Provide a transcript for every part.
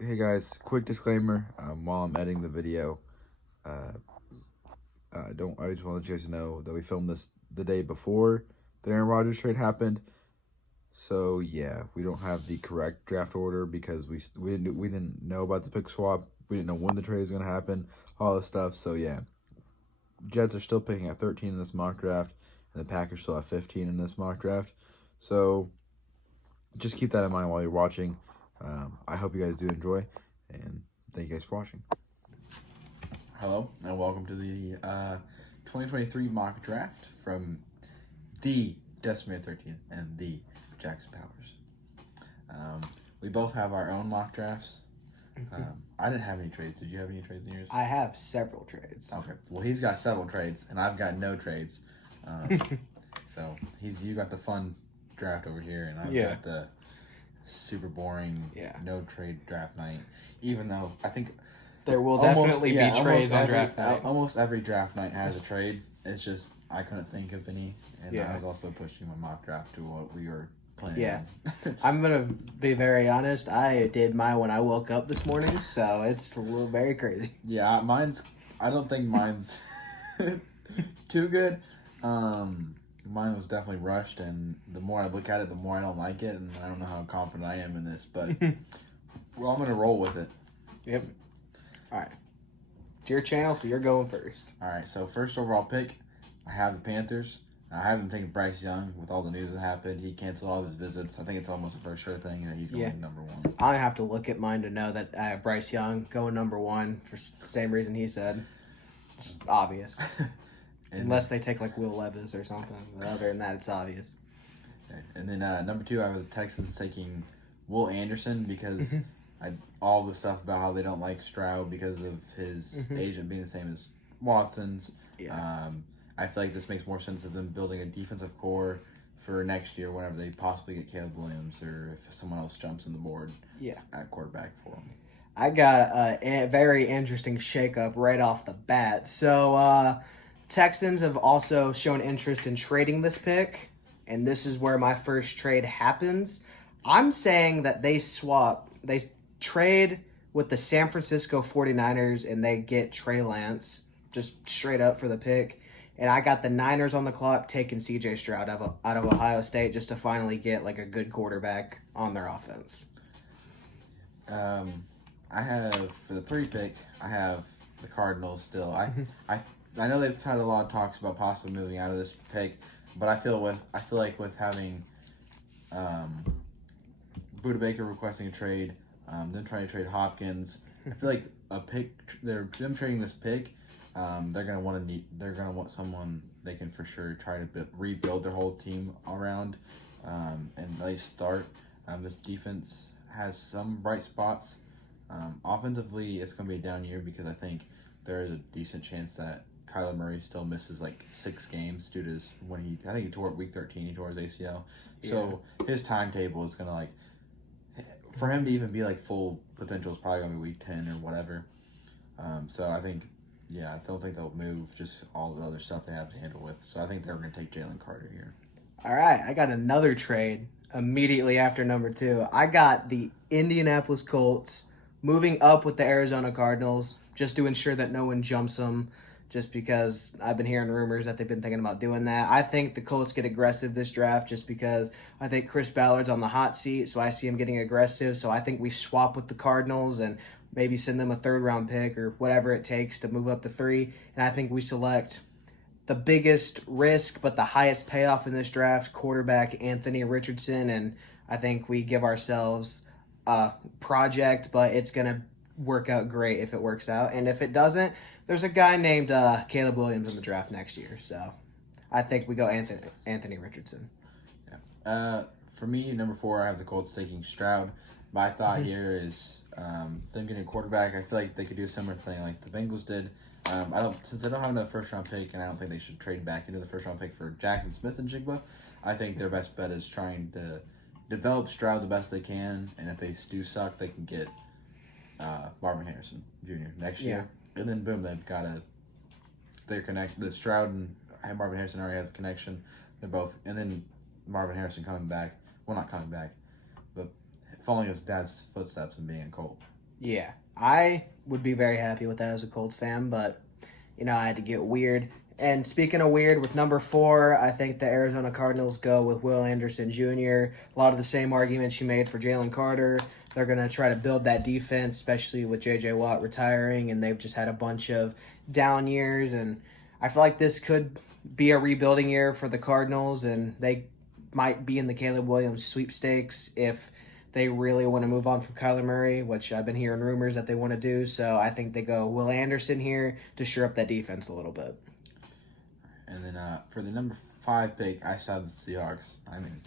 Hey guys, quick disclaimer. While I'm editing the video, I just want to let you guys know that we filmed this the day before the Aaron Rodgers trade happened. So yeah, we don't have the correct draft order because we didn't know about the pick swap. We didn't know when the trade was gonna happen. All this stuff. So yeah, Jets are still picking at 13 in this mock draft, and the Packers still have 15 in this mock draft. So just keep that in mind while you're watching. I hope you guys do enjoy, and thank you guys for watching. Hello, and welcome to the 2023 mock draft from the Decimated 13 and the Jackson Powers. We both have our own mock drafts. I didn't have any trades. Did you have any trades in yours? I have several trades. Okay. Well, he's got several trades, and I've got no trades. So you got the fun draft over here, and I've got the super boring, no trade draft night. Even though I think there will definitely be trades on draft night. Almost every draft night has a trade. It's just I couldn't think of any, and I was also pushing my mock draft to what we were planning. Yeah, I'm gonna be very honest. I did mine when I woke up this morning, so it's a little very crazy. Yeah, I don't think mine's too good. Mine was definitely rushed, and the more I look at it, the more I don't like it, and I don't know how confident I am in this, but well, I'm gonna roll with it. Yep. All right. It's your channel, so you're going first. All right. So first overall pick, I have the Panthers. I haven't taken Bryce Young with all the news that happened. He canceled all of his visits. I think it's almost a for sure thing that he's going number one. I have to look at mine to know that I have Bryce Young going number one for the same reason he said. It's obvious. Unless they take like Will Levis or something. But other than that, it's obvious. Okay. And then number two, I have the Texans taking Will Anderson because all the stuff about how they don't like Stroud because of his agent being the same as Watson's. Yeah. I feel like this makes more sense of them building a defensive core for next year whenever they possibly get Caleb Williams or if someone else jumps on the board at quarterback for them. I got a very interesting shakeup right off the bat. So, Texans have also shown interest in trading this pick, and this is where my first trade happens. I'm saying that they trade with the San Francisco 49ers and they get Trey Lance just straight up for the pick. And I got the Niners on the clock taking C.J. Stroud out of Ohio State just to finally get like a good quarterback on their offense. I have, for the 3 pick, I have the Cardinals still. I know they've had a lot of talks about possibly moving out of this pick, but I feel like with having Buda Baker requesting a trade, them trying to trade Hopkins, I feel like them trading this pick, they're gonna want someone they can for sure try to rebuild their whole team around, and they start. This defense has some bright spots. Offensively, it's gonna be a down year because I think there is a decent chance that Kyler Murray still misses like 6 games due to I think he tore it week 13. He tore his ACL, so his timetable is gonna for him to even be like full potential is probably gonna be week 10 or whatever. So I think, I don't think they'll move just all the other stuff they have to handle with. So I think they're gonna take Jalen Carter here. All right, I got another trade immediately after number 2. I got the Indianapolis Colts moving up with the Arizona Cardinals just to ensure that no one jumps them. Just because I've been hearing rumors that they've been thinking about doing that. I think the Colts get aggressive this draft just because I think Chris Ballard's on the hot seat, so I see him getting aggressive. So I think we swap with the Cardinals and maybe send them a 3rd-round pick or whatever it takes to move up to 3. And I think we select the biggest risk but the highest payoff in this draft, quarterback Anthony Richardson. And I think we give ourselves a project, but it's going to work out great if it works out. And if it doesn't, there's a guy named Caleb Williams in the draft next year. So I think we go Anthony Richardson. Yeah. For me, number 4, I have the Colts taking Stroud. My thought here is them getting a quarterback. I feel like they could do a similar thing like the Bengals did. Since they don't have another 1st-round pick, and I don't think they should trade back into the 1st-round pick for Jackson Smith and Jigba, I think their best bet is trying to develop Stroud the best they can, and if they do suck, they can get Marvin Harrison Jr. next year. And then boom, they're connected. The Stroud and Marvin Harrison already have a connection. They're both, and then Marvin Harrison coming back. Well, not coming back, but following his dad's footsteps and being a Colt. Yeah, I would be very happy with that as a Colts fan, but I had to get weird. And speaking of weird, with number 4, I think the Arizona Cardinals go with Will Anderson Jr. A lot of the same arguments you made for Jalen Carter. They're going to try to build that defense, especially with J.J. Watt retiring, and they've just had a bunch of down years. And I feel like this could be a rebuilding year for the Cardinals, and they might be in the Caleb Williams sweepstakes if they really want to move on from Kyler Murray, which I've been hearing rumors that they want to do. So I think they go Will Anderson here to shore up that defense a little bit. And then for the number 5 pick, I still have the Seahawks. I mean,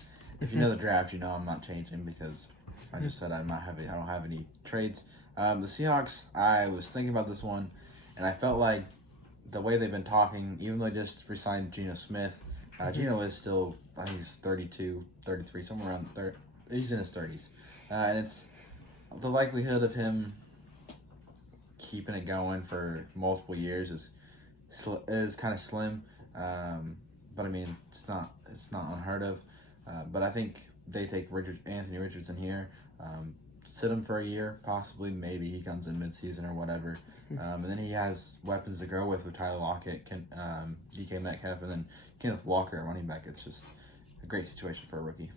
if you know the draft, you know I'm not changing because I just said I don't have any trades. The Seahawks, I was thinking about this one, and I felt like the way they've been talking, even though they just re-signed Geno Smith, Geno is still, I think he's 32, 33, somewhere around there. He's in his 30s. And it's the likelihood of him keeping it going for multiple years is kind of slim. But I mean, it's not unheard of. But I think they take Anthony Richardson here, sit him for a year, possibly. Maybe he comes in midseason or whatever. And then he has weapons to grow with Tyler Lockett, DK Metcalf, and then Kenneth Walker at running back. It's just a great situation for a rookie.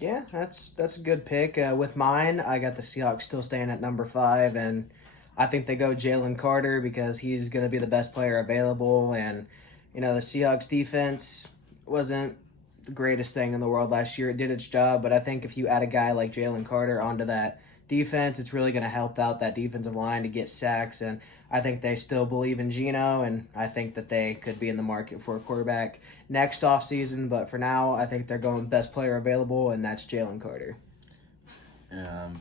Yeah, that's a good pick. With mine, I got the Seahawks still staying at number 5, and I think they go Jalen Carter because he's going to be the best player available. And, the Seahawks defense wasn't the greatest thing in the world last year. It did its job, but I think if you add a guy like Jalen Carter onto that defense, it's really going to help out that defensive line to get sacks. And I think they still believe in Geno, and I think that they could be in the market for a quarterback next offseason. But for now, I think they're going best player available, and that's Jalen Carter.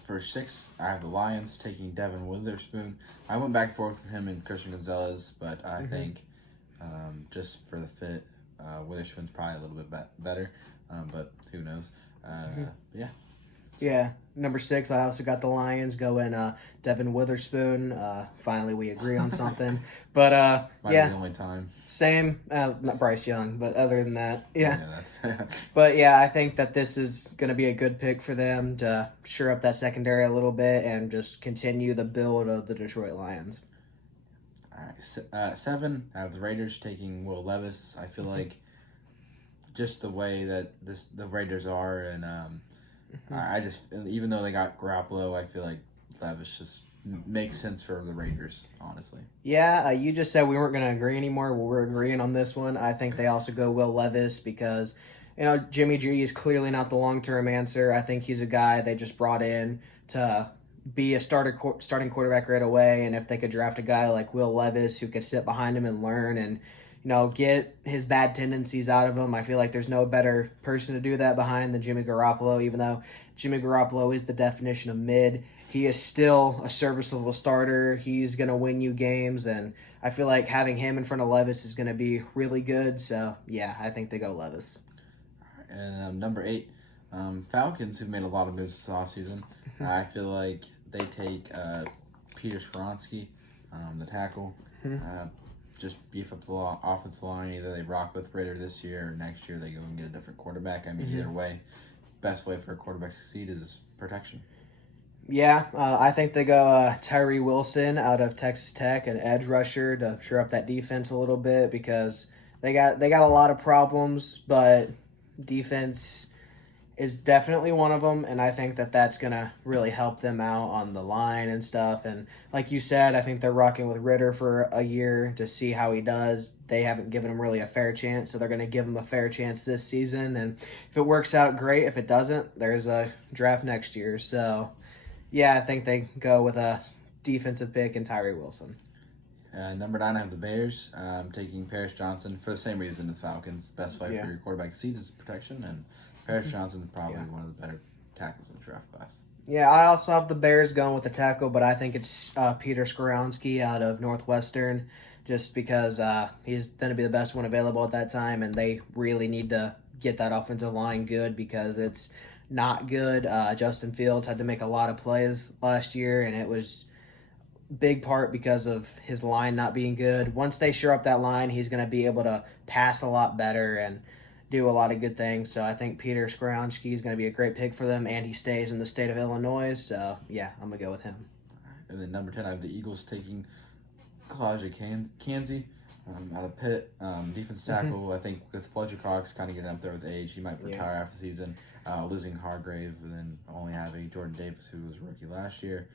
For 6, I have the Lions taking Devin Witherspoon. I went back and forth with him and Christian Gonzalez, but I think just for the fit, Witherspoon's probably a little bit better, but who knows? Yeah. Yeah, number 6, I also got the Lions going Devin Witherspoon. Finally, we agree on something. But, Might be the only time. Same. Not Bryce Young, but other than that, yeah. That's But, yeah, I think that this is going to be a good pick for them to shore up that secondary a little bit and just continue the build of the Detroit Lions. All right, 7, I have the Raiders taking Will Levis. I feel like just the way that the Raiders are, and I just, even though they got Garoppolo, I feel like Levis just makes sense for the Raiders, honestly. Yeah, you just said we weren't going to agree anymore. Well, we're agreeing on this one. I think they also go Will Levis because, Jimmy G is clearly not the long-term answer. I think he's a guy they just brought in to be a starting quarterback right away, and if they could draft a guy like Will Levis who could sit behind him and learn and get his bad tendencies out of him, I feel like there's no better person to do that behind than Jimmy Garoppolo. Even though Jimmy Garoppolo is the definition of mid, he is still a serviceable starter. He's going to win you games, and I feel like having him in front of Levis is going to be really good. So, yeah, I think they go Levis. And number 8, Falcons, who've made a lot of moves this offseason. I feel like they take Peter Skoronski, the tackle. Just beef up the offensive line. Either they rock with Ritter this year or next year they go and get a different quarterback. I mean, either way, best way for a quarterback to succeed is protection. Yeah, I think they go Tyree Wilson out of Texas Tech, an edge rusher to shore up that defense a little bit because they got a lot of problems, but defense is definitely one of them, and I think that that's going to really help them out on the line and stuff. And like you said, I think they're rocking with Ritter for a year to see how he does. They haven't given him really a fair chance, so they're going to give him a fair chance this season. And if it works out, great. If it doesn't, there's a draft next year. So, yeah, I think they go with a defensive pick and Tyree Wilson. Number 9, I have the Bears taking Paris Johnson for the same reason the Falcons. Best way for your quarterback to succeed is protection, and Paris Johnson is probably one of the better tackles in the draft class. Yeah, I also have the Bears going with the tackle, but I think it's Peter Skoronski out of Northwestern just because he's going to be the best one available at that time, and they really need to get that offensive line good because it's not good. Justin Fields had to make a lot of plays last year, and it was big part because of his line not being good. Once they shore up that line, he's going to be able to pass a lot better, and do a lot of good things. So I think Peter Skoronski is going to be a great pick for them, and he stays in the state of Illinois. So yeah, I'm going to go with him. And then number 10, I have the Eagles taking Kalijah Kanzi out of Pitt. Defense tackle, I think with Fletcher Cox kind of getting up there with age, he might retire after the season. Losing Hargrave and then only having Jordan Davis, who was a rookie last year.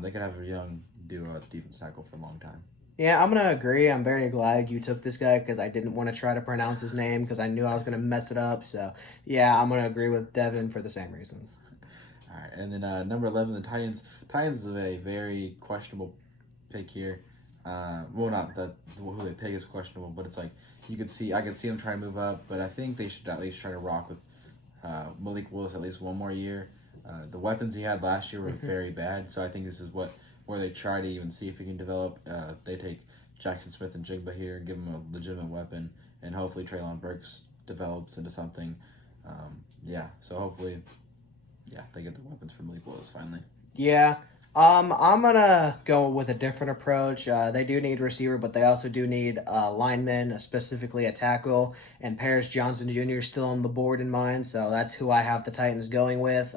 They could have a young duo at defense tackle for a long time. Yeah, I'm going to agree. I'm very glad you took this guy because I didn't want to try to pronounce his name because I knew I was going to mess it up. So, yeah, I'm going to agree with Devin for the same reasons. All right, and then number 11, the Titans. Titans is a very questionable pick here. Well, not that who they pick is questionable, but it's like I could see them trying to move up, but I think they should at least try to rock with Malik Willis at least one more year. The weapons he had last year were very bad, so I think this is where they try to even see if he can develop. They take Jaxon Smith and Jigba here and give him a legitimate weapon, and hopefully Treylon Burks develops into something. So hopefully, they get the weapons for Malik Willis finally. Yeah. I'm going to go with a different approach. They do need receiver, but they also do need linemen, specifically a tackle. And Paris Johnson Jr. is still on the board in mind, so that's who I have the Titans going with.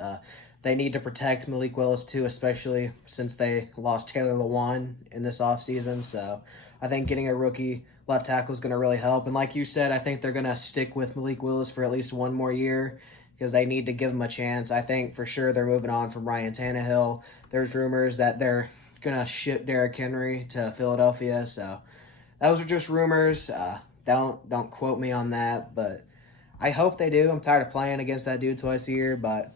They need to protect Malik Willis, too, especially since they lost Taylor Lewan in this offseason. So I think getting a rookie left tackle is going to really help. And like you said, I think they're going to stick with Malik Willis for at least one more year because they need to give him a chance. I think for sure they're moving on from Ryan Tannehill. There's rumors that they're going to ship Derrick Henry to Philadelphia. So those are just rumors. Don't quote me on that, but I hope they do. I'm tired of playing against that dude twice a year. But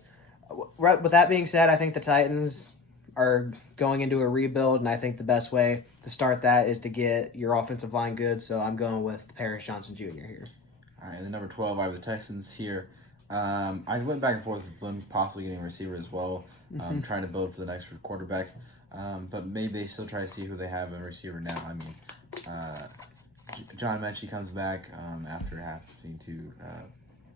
with that being said, I think the Titans are going into a rebuild, and I think the best way to start that is to get your offensive line good. So I'm going with Paris Johnson Jr. here. All right, and then number 12, I have the Texans here. I went back and forth with them possibly getting a receiver as well, trying to build for the next quarterback. But maybe they still try to see who they have in a receiver now. I mean, John Mechie comes back after having to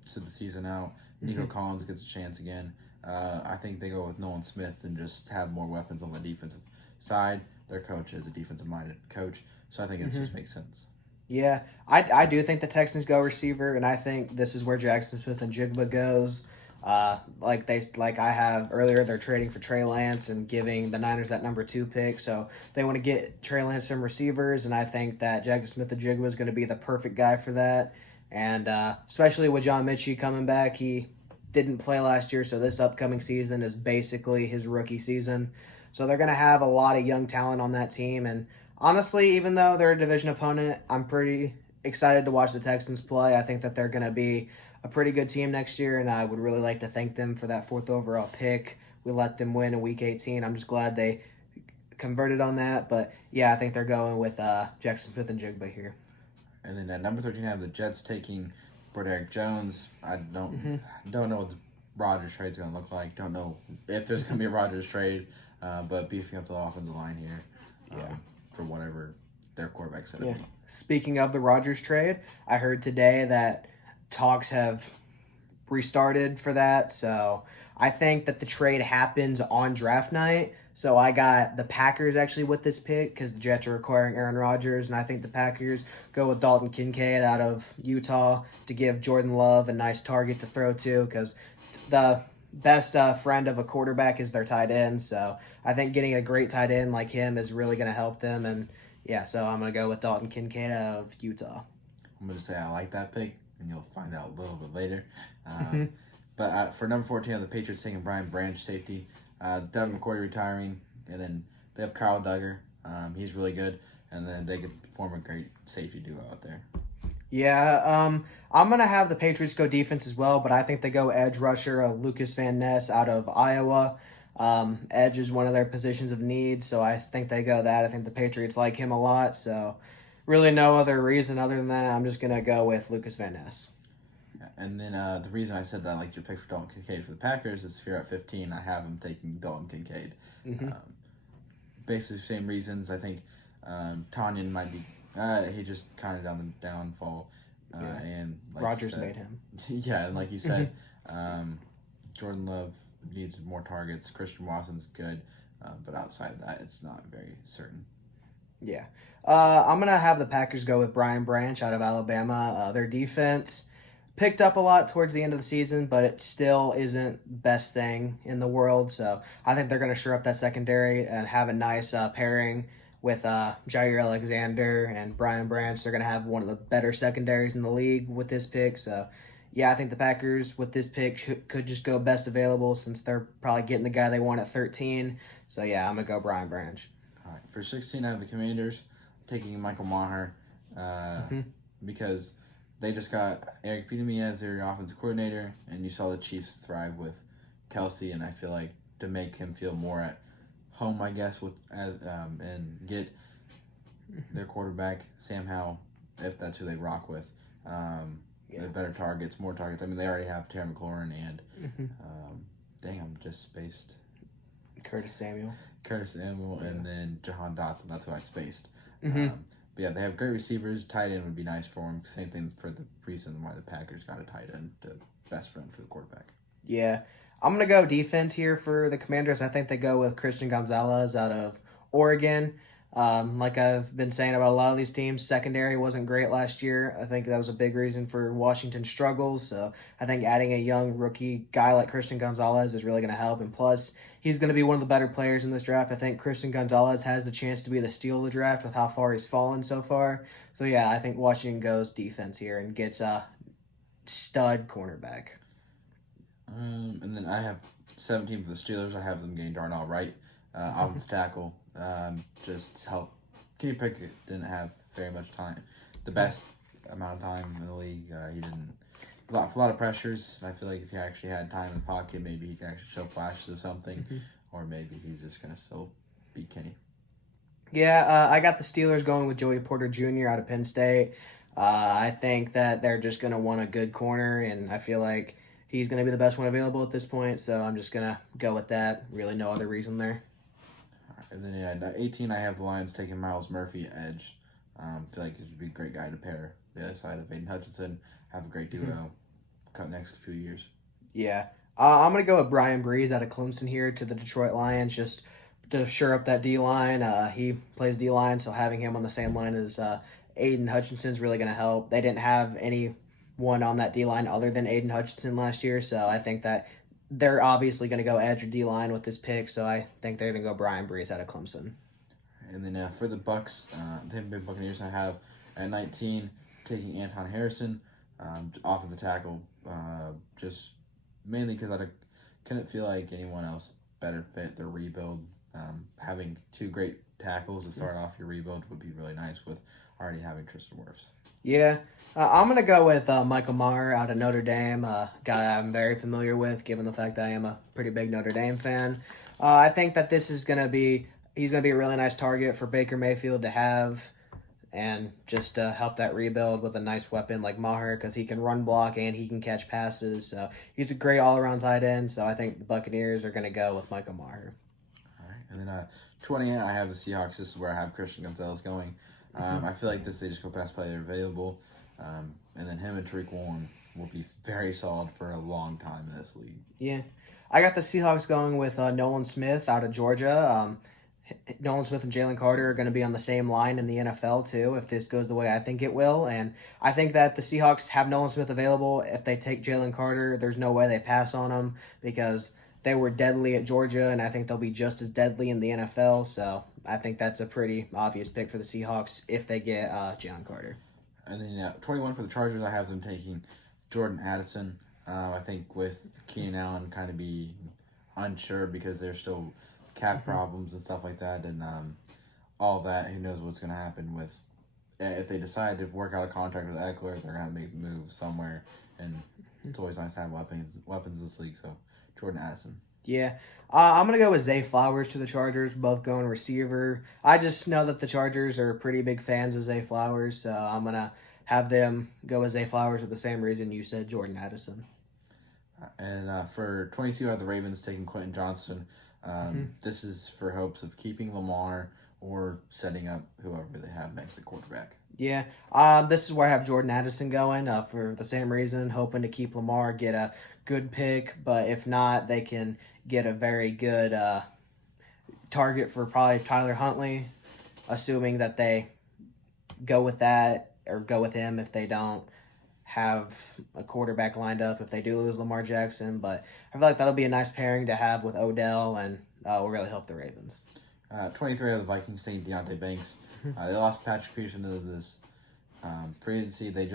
sit the season out. Nico Collins gets a chance again. I think they go with Nolan Smith and just have more weapons on the defensive side. Their coach is a defensive-minded coach, so I think it just makes sense. Yeah, I do think the Texans go receiver, and I think this is where Jaxon Smith and Jigba goes. Like I have earlier, they're trading for Trey Lance and giving the Niners that number 2 pick. So they want to get Trey Lance some receivers, and I think that Jaxon Smith and Jigba is going to be the perfect guy for that. And especially with John Mechie coming back, he didn't play last year, so this upcoming season is basically his rookie season. So they're going to have a lot of young talent on that team, and honestly, even though they're a division opponent, I'm pretty excited to watch the Texans play. I think that they're going to be a pretty good team next year, and I would really like to thank them for that 4th overall pick. We let them win in Week 18. I'm just glad they converted on that. But, yeah, I think they're going with Jaxon Smith and Jigba here. And then at number 13, I have the Jets taking Broderick Jones. I don't know what the Rodgers trade's going to look like. Don't know if there's going to be a Rodgers trade, but beefing up the offensive line here. For whatever their quarterback said. Speaking of the Rodgers trade, I heard today that talks have restarted for that. So I think that the trade happens on draft night. So I got the Packers actually with this pick because the Jets are acquiring Aaron Rodgers, and I think the Packers go with Dalton Kincaid out of Utah to give Jordan Love a nice target to throw to because the best friend of a quarterback is their tight end. So I think getting a great tight end like him is really going to help them. And yeah, so I'm going to go with Dalton Kincaid out of Utah. I'm going to say I like that pick, and you'll find out a little bit later. But for number 14, the Patriots taking Brian Branch, safety. Devin McCourty retiring, and then they have Kyle Duggar. He's really good, and then they could form a great safety duo out there. Yeah, I'm going to have the Patriots go defense as well, but I think they go edge rusher, Lucas Van Ness out of Iowa. Edge is one of their positions of need, so I think they go that. I think the Patriots like him a lot, so really no other reason other than that. I'm just going to go with Lucas Van Ness. Yeah, and then the reason I said that I like your pick for Dalton Kincaid for the Packers is if you're at 15, I have him taking Dalton Kincaid. Basically the same reasons. I think Tanyan might be he just kind of on the downfall. And like Rodgers made him. Yeah, and like you said, Jordan Love needs more targets. Christian Watson's good, but outside of that, it's not very certain. Yeah. I'm going to have the Packers go with Brian Branch out of Alabama. Their defense picked up a lot towards the end of the season, but it still isn't the best thing in the world. So I think they're going to shore up that secondary and have a nice pairing with Jair Alexander and Brian Branch. They're going to have one of the better secondaries in the league with this pick. So, yeah, I think the Packers with this pick could just go best available since they're probably getting the guy they want at 13. So, yeah, I'm going to go Brian Branch. All right. For 16, I have the Commanders taking Michael Maher because they just got Eric Bieniemy as their offensive coordinator, and you saw the Chiefs thrive with Kelsey, and I feel like to make him feel more at home, I guess, and get their quarterback, Sam Howell, if that's who they rock with, better targets, more targets. I mean, they already have Terry McLaurin and, I'm just spaced. Curtis Samuel, and then Jahan Dotson. That's who I spaced. Mm-hmm. But yeah, they have great receivers. Tight end would be nice for them. Same thing for the reason why the Packers got a tight end, the best friend for the quarterback. Yeah. I'm going to go defense here for the Commanders. I think they go with Christian Gonzalez out of Oregon. Like I've been saying about a lot of these teams, secondary wasn't great last year. I think that was a big reason for Washington's struggles. So I think adding a young rookie guy like Christian Gonzalez is really going to help. And plus, he's going to be one of the better players in this draft. I think Christian Gonzalez has the chance to be the steal of the draft with how far he's fallen so far. So yeah, I think Washington goes defense here and gets a stud cornerback. And then I have 17 for the Steelers. I have them getting Darnell Wright, offensive tackle. Just help. Kenny Pickett didn't have very much time, the best amount of time in the league. He didn't a lot of pressures. I feel like if he actually had time in pocket, maybe he could actually show flashes of something, or maybe he's just gonna still beat Kenny. Yeah, I got the Steelers going with Joey Porter Jr. out of Penn State. I think that they're just gonna want a good corner, and I feel like he's going to be the best one available at this point, so I'm just going to go with that. Really no other reason there. And then, at 18, I have the Lions taking Miles Murphy at edge. I feel like he would be a great guy to pair the other side of Aiden Hutchinson. Have a great duo next few years. Yeah. I'm going to go with Brian Breeze out of Clemson here to the Detroit Lions just to shore up that D-line. He plays D-line, so having him on the same line as Aiden Hutchinson is really going to help. They didn't have anyone on that D-line other than Aiden Hutchinson last year, so I think that they're obviously going to go edge or D-line with this pick, so I think they're going to go Brian Breeze out of Clemson. And then for the Bucks, Tampa Bay Buccaneers, I have at 19 taking Anton Harrison, offensive tackle, just mainly because I couldn't feel like anyone else better fit their rebuild. Having two great tackles to start off your rebuild would be really nice with already having Tristan Wirfs. Yeah, I'm going to go with Michael Maher out of Notre Dame, a guy I'm very familiar with, given the fact that I am a pretty big Notre Dame fan. I think that this is going to be, he's going to be a really nice target for Baker Mayfield to have and just help that rebuild with a nice weapon like Maher because he can run block and he can catch passes. So he's a great all-around tight end, so I think the Buccaneers are going to go with Michael Maher. All right, and then 20, I have the Seahawks. This is where I have Christian Gonzalez going. I feel like they just go past player available. And then him and Tariq Woolen will be very solid for a long time in this league. Yeah. I got the Seahawks going with Nolan Smith out of Georgia. Nolan Smith and Jalen Carter are going to be on the same line in the NFL, too, if this goes the way I think it will. And I think that the Seahawks have Nolan Smith available. If they take Jalen Carter, there's no way they pass on him because they were deadly at Georgia, and I think they'll be just as deadly in the NFL. So I think that's a pretty obvious pick for the Seahawks if they get Jalen Carter. And then 21 for the Chargers, I have them taking Jordan Addison. I think with Keenan Allen kind of be unsure because there's still cap problems and stuff like that, and all that. Who knows what's going to happen with if they decide to work out a contract with Eckler, they're going to make moves somewhere, and it's always nice to have weapons in this league. So Jordan Addison. Yeah. I'm going to go with Zay Flowers to the Chargers, both going receiver. I just know that the Chargers are pretty big fans of Zay Flowers, so I'm going to have them go with Zay Flowers for the same reason you said Jordan Addison. And for 22, I have the Ravens taking Quentin Johnston. This is for hopes of keeping Lamar or setting up whoever they have next to quarterback. Yeah, this is where I have Jordan Addison going for the same reason, hoping to keep Lamar, get a good pick, but if not, they can get a very good target for probably Tyler Huntley, assuming that they go with that or go with him if they don't have a quarterback lined up if they do lose Lamar Jackson. But I feel like that'll be a nice pairing to have with Odell, and will really help the Ravens. 23 of the Vikings taking Deontay Banks. They lost Patrick Peterson to this free agency. They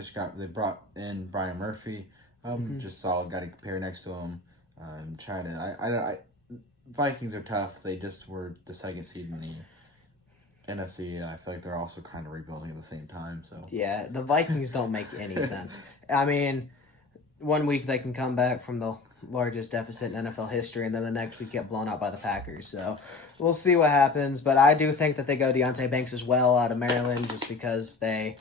brought in Brian Murphy, just solid guy to compare next to him. Vikings are tough. They just were the second seed in the NFC, and I feel like they're also kind of rebuilding at the same time. So yeah, the Vikings don't make any sense. I mean, one week they can come back from the largest deficit in NFL history, and then the next week get blown out by the Packers. So we'll see what happens. But I do think that they go Deontay Banks as well out of Maryland, just because their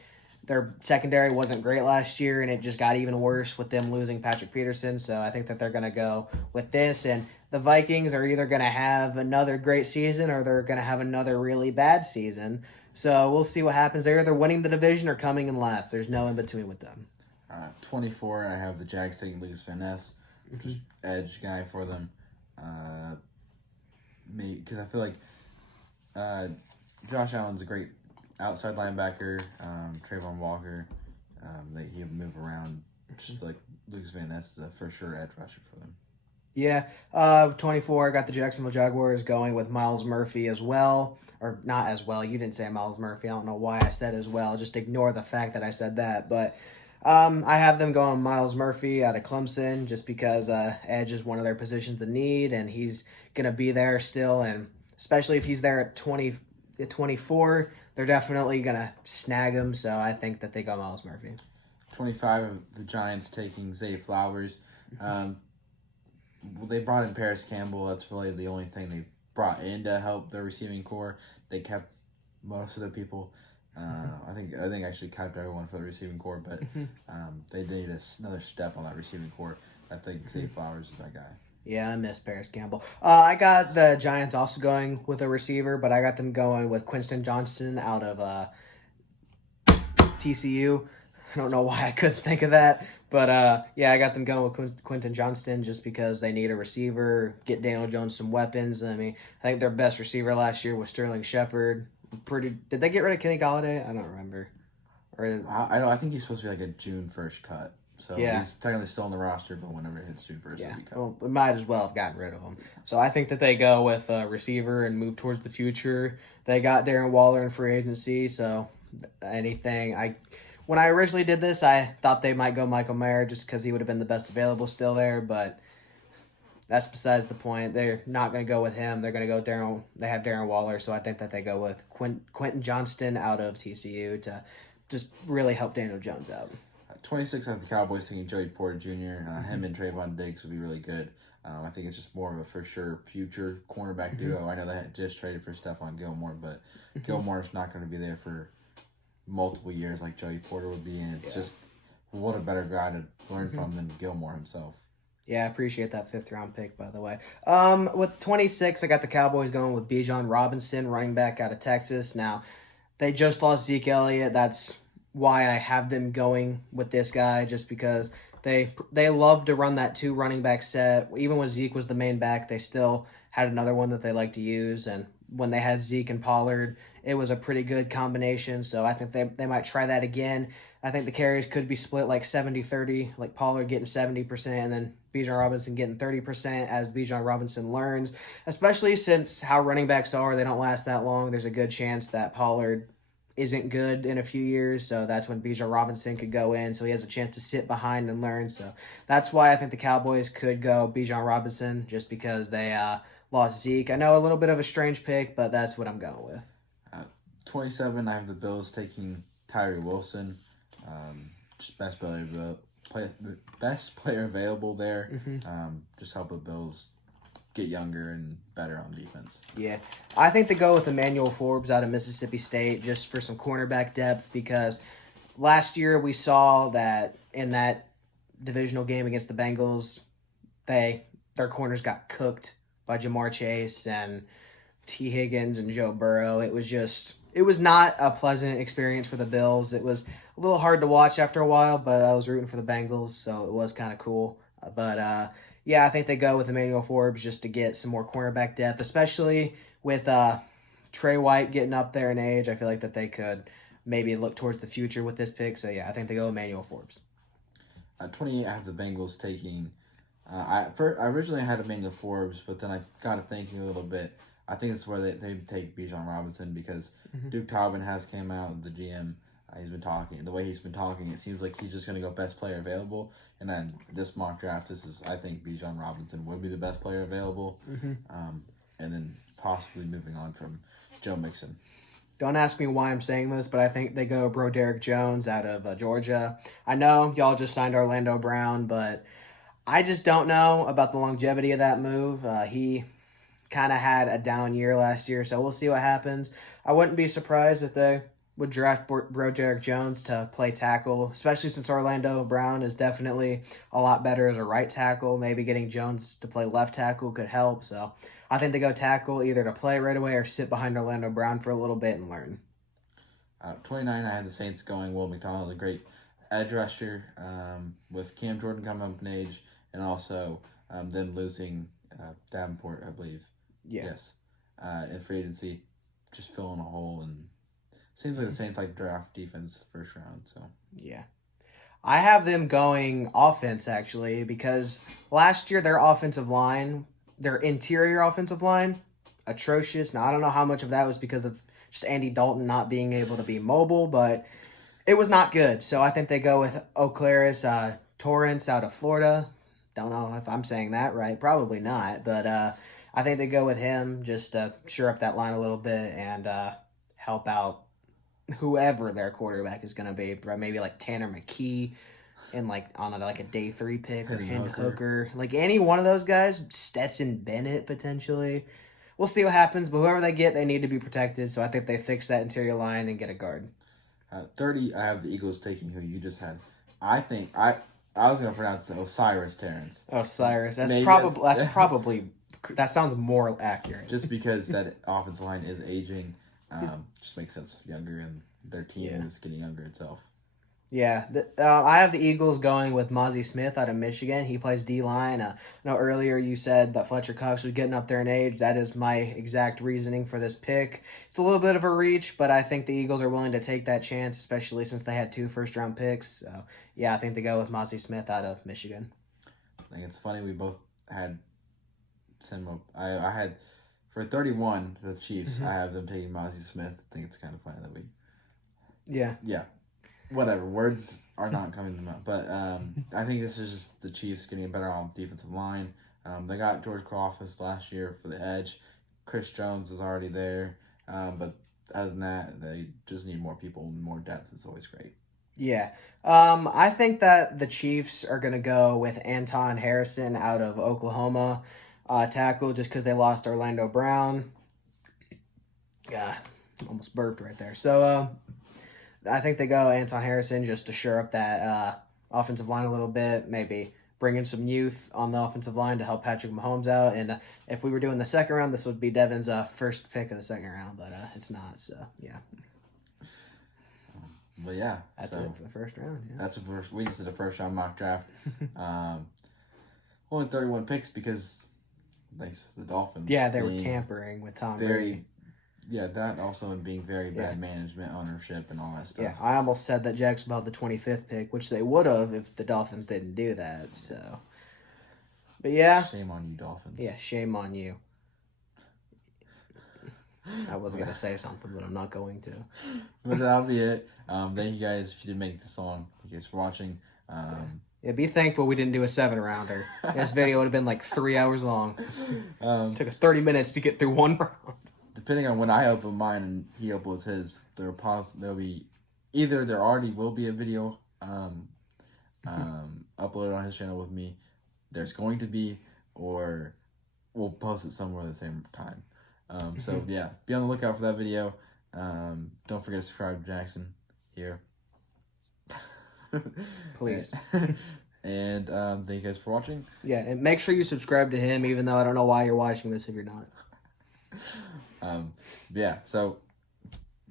secondary wasn't great last year, and it just got even worse with them losing Patrick Peterson. So I think that they're going to go with this. And the Vikings are either going to have another great season or they're going to have another really bad season. So we'll see what happens. They're either winning the division or coming in last. There's no in between with them. 24, I have the Jags taking Lucas Van Ness, just edge guy for them. Because I feel like Josh Allen's a great outside linebacker. Trayvon Walker, he'll move around. Just feel like Lucas Van Ness is a for sure edge rusher for them. Yeah, 24, I got the Jacksonville Jaguars going with Myles Murphy as well. Or not as well. You didn't say Myles Murphy. I don't know why I said as well. Just ignore the fact that I said that. But I have them going Myles Murphy out of Clemson just because edge is one of their positions of need, and he's going to be there still. And especially if he's there at 24, they're definitely going to snag him. So I think that they go Myles Murphy. 25 of the Giants taking Zay Flowers. They brought in Paris Campbell. That's really the only thing they brought in to help their receiving core. They kept most of the people. I think actually kept everyone for the receiving core, but they need another step on that receiving core. I think Zay Flowers is that guy. Yeah, I miss Paris Campbell. I got the Giants also going with a receiver, but I got them going with Quinton Johnston out of TCU. I don't know why I couldn't think of that. But, yeah, I got them going with Quinton Johnston just because they need a receiver, get Daniel Jones some weapons. I mean, I think their best receiver last year was Sterling Shepard. Did they get rid of Kenny Golladay? I don't remember. I think he's supposed to be like a June 1st cut. So yeah. He's technically still on the roster, but whenever it hits June 1st, he'll be cut. Well, we might as well have gotten rid of him. So I think that they go with a receiver and move towards the future. They got Darren Waller in free agency, so when I originally did this, I thought they might go Michael Mayer just because he would have been the best available still there, but that's besides the point. They're not going to go with him. They're going to go Darren. They have Darren Waller, so I think that they go with Quinton Johnston out of TCU to just really help Daniel Jones out. 26 of the Cowboys taking Joey Porter Jr. Him and Trayvon Diggs would be really good. I think it's just more of a for sure future cornerback duo. I know they had just traded for Stephon Gilmore, but Gilmore's not going to be there for multiple years like Joey Porter would be, and it's just what a better guy to learn from than Gilmore himself. Yeah, I appreciate that 5th round pick, by the way. With 26, I got the Cowboys going with Bijan Robinson, running back out of Texas. Now, they just lost Zeke Elliott. That's why I have them going with this guy, just because they love to run that 2 running back set. Even when Zeke was the main back, they still had another one that they like to use, and when they had Zeke and Pollard, it was a pretty good combination, so I think they might try that again. I think the carries could be split like 70-30, like Pollard getting 70% and then Bijan Robinson getting 30% as Bijan Robinson learns, especially since how running backs are, they don't last that long. There's a good chance that Pollard isn't good in a few years, so that's when Bijan Robinson could go in, so he has a chance to sit behind and learn. So that's why I think the Cowboys could go Bijan Robinson, just because they lost Zeke. I know a little bit of a strange pick, but that's what I'm going with. 27, I have the Bills taking Tyree Wilson. Just best player available there. Just help the Bills get younger and better on defense. Yeah. I think they go with Emmanuel Forbes out of Mississippi State just for some cornerback depth, because last year we saw that in that divisional game against the Bengals, their corners got cooked by Jamar Chase and T. Higgins and Joe Burrow. It was not a pleasant experience for the Bills. It was a little hard to watch after a while, but I was rooting for the Bengals, so it was kind of cool. But yeah, I think they go with Emmanuel Forbes just to get some more cornerback depth, especially with Trey White getting up there in age. I feel like that they could maybe look towards the future with this pick. So yeah, I think they go Emmanuel Forbes. At 28, I have the Bengals taking. I originally had them the Forbes, but then I got to thinking a little bit. I think it's where they take Bijan Robinson because Duke Tobin has came out, the GM. He's been talking. The way he's been talking, it seems like he's just going to go best player available. And then this mock draft, I think Bijan Robinson would be the best player available. And then possibly moving on from Joe Mixon. Don't ask me why I'm saying this, but I think they go Bro Derek Jones out of Georgia. I know y'all just signed Orlando Brown, but I just don't know about the longevity of that move. He kind of had a down year last year, so we'll see what happens. I wouldn't be surprised if they would draft Bro Derek Jones to play tackle, especially since Orlando Brown is definitely a lot better as a right tackle. Maybe getting Jones to play left tackle could help, so I think they go tackle either to play right away or sit behind Orlando Brown for a little bit and learn. 29, I have the Saints going Will McDonald, a great edge rusher with Cam Jordan coming up in age, and also them losing Davenport, I believe. Yeah. Yes. In free agency, just filling a hole, and seems like the Saints like draft defense first round. So yeah. I have them going offense, actually, because last year their offensive line, their interior offensive line, atrocious. Now, I don't know how much of that was because of just Andy Dalton not being able to be mobile, but it was not good. So I think they go with O'Claris Torrance out of Florida. Don't know if I'm saying that right. Probably not. But I think they go with him just to shore up that line a little bit and help out whoever their quarterback is going to be. Maybe like Tanner McKee and on a day 3 pick or Hendon Hooker. Like any one of those guys, Stetson Bennett potentially. We'll see what happens, but whoever they get, they need to be protected. So I think they fix that interior line and get a guard. 30, I have the Eagles taking who you just had. I think I was going to pronounce it Osiris Terrence. Osiris. That sounds more accurate. Just because that offensive line is aging, just makes sense younger, and their team is getting younger itself. Yeah, I have the Eagles going with Mozzie Smith out of Michigan. He plays D-line. I know earlier you said that Fletcher Cox was getting up there in age. That is my exact reasoning for this pick. It's a little bit of a reach, but I think the Eagles are willing to take that chance, especially since they had 2 first-round picks. So, yeah, I think they go with Mozzie Smith out of Michigan. I think it's funny we both had similar. I had, for 31, the Chiefs, I have them taking Mozzie Smith. I think it's kind of funny that we... Yeah. Yeah. Whatever, words are not coming to them out. But I think this is just the Chiefs getting a better on defensive line. They got George Karlaftis last year for the edge. Chris Jones is already there. But other than that, they just need more people and more depth. It's always great. Yeah. I think that the Chiefs are going to go with Anton Harrison out of Oklahoma tackle just because they lost Orlando Brown. Yeah, almost burped right there. So, I think they go Anton Harrison just to shore up that offensive line a little bit, maybe bring in some youth on the offensive line to help Patrick Mahomes out. And if we were doing the second round, this would be Devin's first pick of the second round, but it's not. So, yeah. But, yeah. That's it for the first round. Yeah. That's the first. We just did a first-round mock draft. Only 31 picks because the Dolphins. Yeah, they were tampering with Tom Brady. Yeah, that also being very bad management, ownership, and all that stuff. Yeah, I almost said that Jaxon about the 25th pick, which they would have if the Dolphins didn't do that. So, but yeah, shame on you, Dolphins. Yeah, shame on you. I was gonna say something, but I'm not going to. But that'll be it. Thank you guys if you did make it this long. Thank you guys for watching. Yeah, be thankful we didn't do a 7-rounder. This video would have been like 3 hours long. It took us 30 minutes to get through 1 round. Depending on when I upload mine and he uploads his, there'll be either there already will be a video uploaded on his channel with me. There's going to be, or we'll post it somewhere at the same time. So yeah, be on the lookout for that video. Don't forget to subscribe to Jaxon here. Please. And thank you guys for watching. Yeah, and make sure you subscribe to him, even though I don't know why you're watching this if you're not. Yeah, so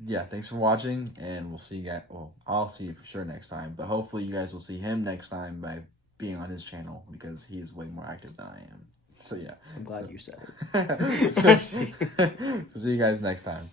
yeah, thanks for watching, and we'll see you guys. Well, I'll see you for sure next time, but hopefully you guys will see him next time by being on his channel because he is way more active than I am. So yeah, I'm glad you said it. So see you guys next time.